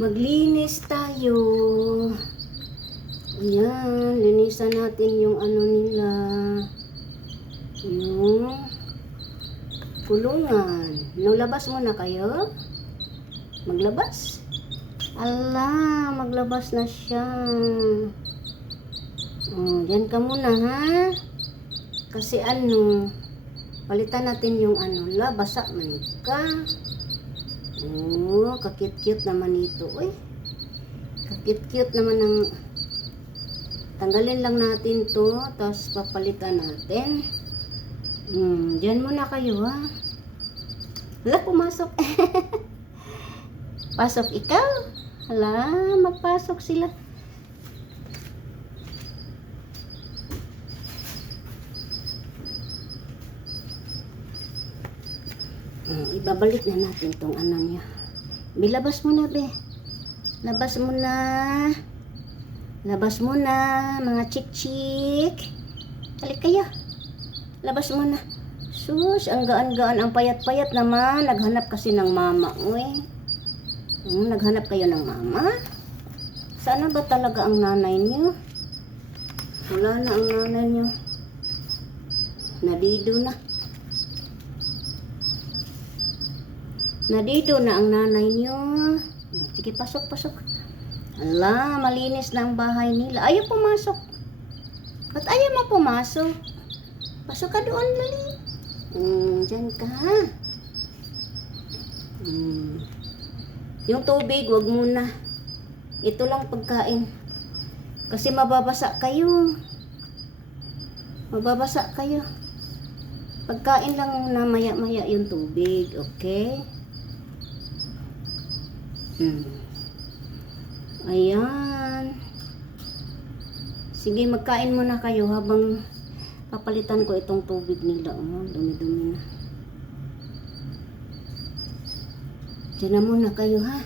Maglinis tayo. Ayan, linisan natin yung ano nila. Yung kulungan. Nulabas muna kayo? Maglabas? Ala, maglabas na siya. Oh, dyan ka muna ha. Kasi ano, palitan natin yung ano, basa man ka. Oh, kakit-cute naman ito. Uy, kakit-cute naman ng... Tanggalin lang natin to, tapos papalitan natin. Diyan muna kayo ha. Wala, pumasok. Pasok ikaw. Hala, magpasok sila. Ibabalik na natin tong ano niya. Bilabas mo na, be. Labas mo na. Labas mo na, mga chik-chik. Halik kayo. Labas mo na. Sus, ang gaan-gaan, ang payat-payat naman. Naghanap kasi ng mama. Uy. Naghanap kayo ng mama? Sana ba talaga ang nanay niyo? Wala na ang nanay niyo. Nadido na. Nadido na ang nanay niyo. Sige, pasok. Ala, malinis na ang bahay nila. Ayaw pumasok. Ba't ayaw mo pumasok? Pasok ka doon, lali. Diyan ka ha. Yung tubig, wag muna. Ito lang pagkain. Kasi mababasa kayo. Mababasa kayo. Pagkain lang na maya-maya yung tubig. Okay? Ayan. Sige, magkain muna kayo habang papalitan ko itong tubig nila. Dumi-dumi na. Diyan na muna kayo ha.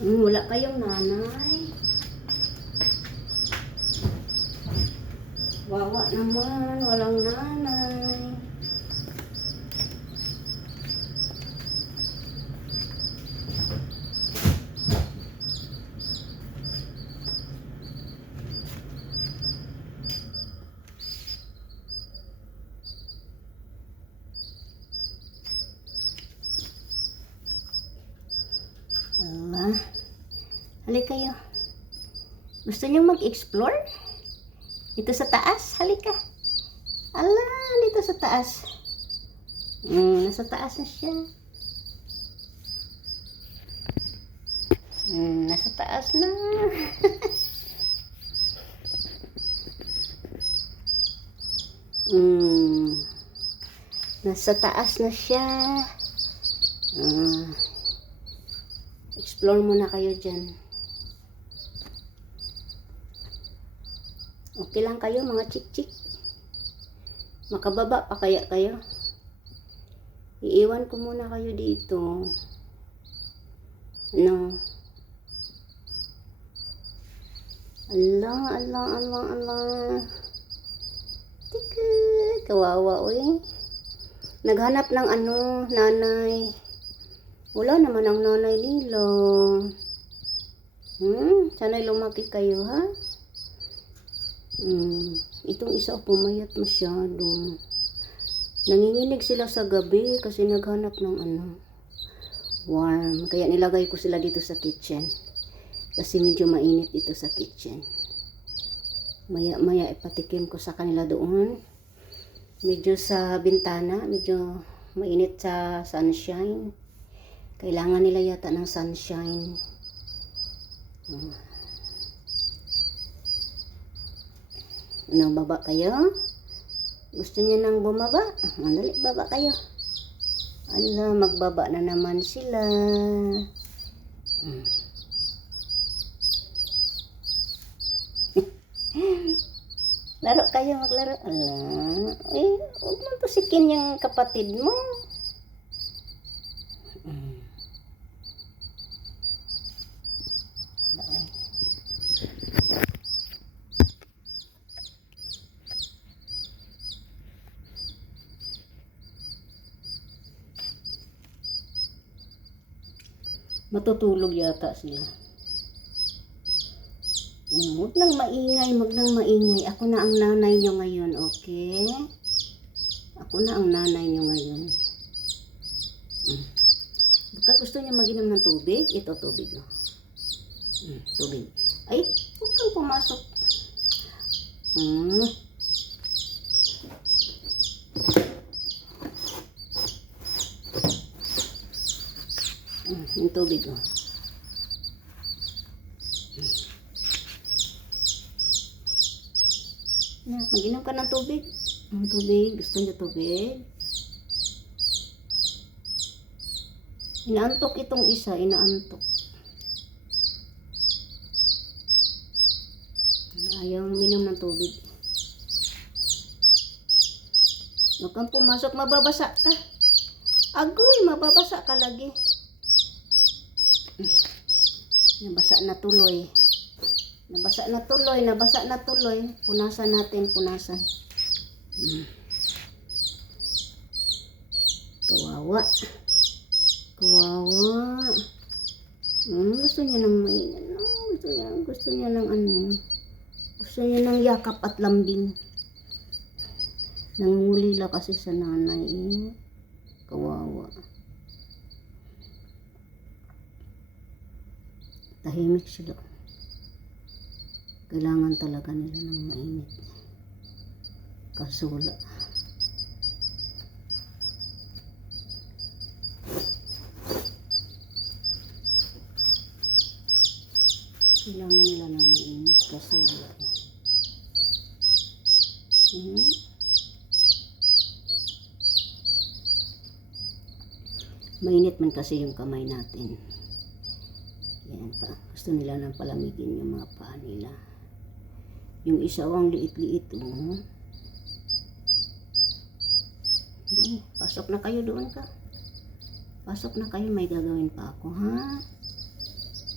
Wala kayong nanay. Wawa naman, walang nanay. Halika kayo. Gusto niyo mag-explore? Dito sa taas? Halika. Ala, dito sa taas. Nasa taas na siya. Nasa taas na. Nasa taas na siya. Explore muna kayo dyan. Okay lang kayo mga chik-chik? Makababa pa kaya kayo? Iiwan ko muna kayo dito. Ano? Allah. Tika, kawawa uy. Naghanap ng ano, nanay. Wala naman ang nanay nila. Sana'y lumaki kayo ha? Itong isa pumayat masyado. Nanginginig sila sa gabi kasi naghanap ng ano, warm. Kaya nilagay ko sila dito sa kitchen. Kasi medyo mainit dito sa kitchen. Maya ipatikim ko sa kanila doon. Medyo sa bintana, medyo mainit sa sunshine. Kailangan nila yata ng sunshine. Baba kayo? Gusto niyo nang bumaba? Dali, baba kayo. Ala, magbaba na naman sila. Laro kayo, maglaro. Ala, huwag mo tusikin yung kapatid mo. Matutulog yata sila. Huwag nang maingay, huwag nang maingay. Ako na ang nanay nyo ngayon, okay? Ako na ang nanay nyo ngayon. Baka gusto nyo mag-inom ng tubig? Ito, tubig. Tubig. Ay, huwag kang pumasok. Yung tubig, mag-inom ka ng tubig. Tubig. Gusto niyo tubig? Inaantok itong isa. Inaantok. Ayaw uminom ng tubig. Huwag kang pumasok. Mababasa ka. Agoy, mababasa ka lagi. Nabasa na tuloy. Nabasa na tuloy. Nabasa na tuloy. Punasan natin. Punasan. Kawawa. Kawawa. Gusto niya ng mainan. Gusto niya ng ano. Gusto niya ng yakap at lambing. Nangulila kasi sa nanay. Kawawa. Tahimik sila. Kailangan talaga nila ng mainit. Kaso wala. Kailangan nila ng mainit. Kaso wala Mainit man kasi yung kamay natin. Yan pa. Gusto nila nang palamigin yung mga paa nila. Yung isa ang liit-liit. Doon. Pasok na kayo doon ka. Pasok na kayo. May gagawin pa ako, ha?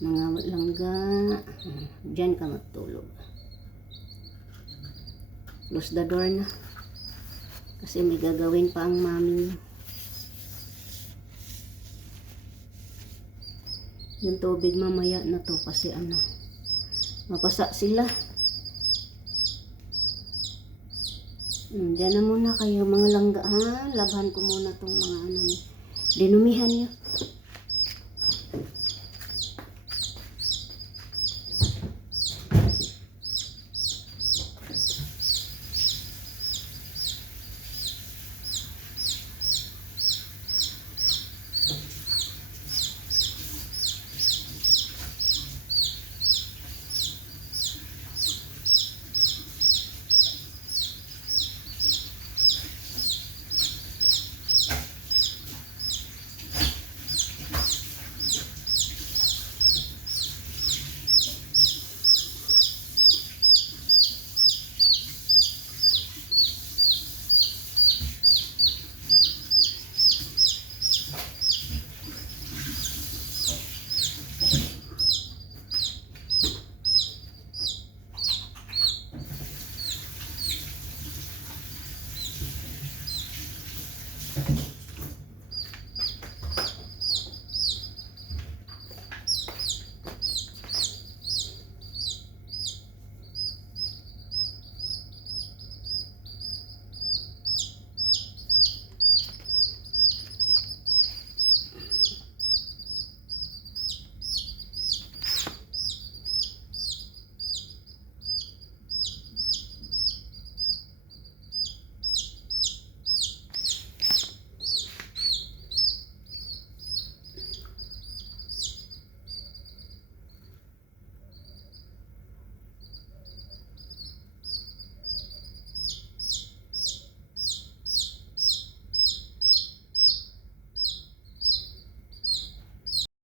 Mga langga. Diyan ka matulog. Close the door na. Kasi may gagawin pa ang mami niyo. Yung tubig mamaya na to kasi ano, mapasa sila. Diyan na muna kayo mga langga, ha? Labhan ko muna tong mga ano, dinumihan niyo.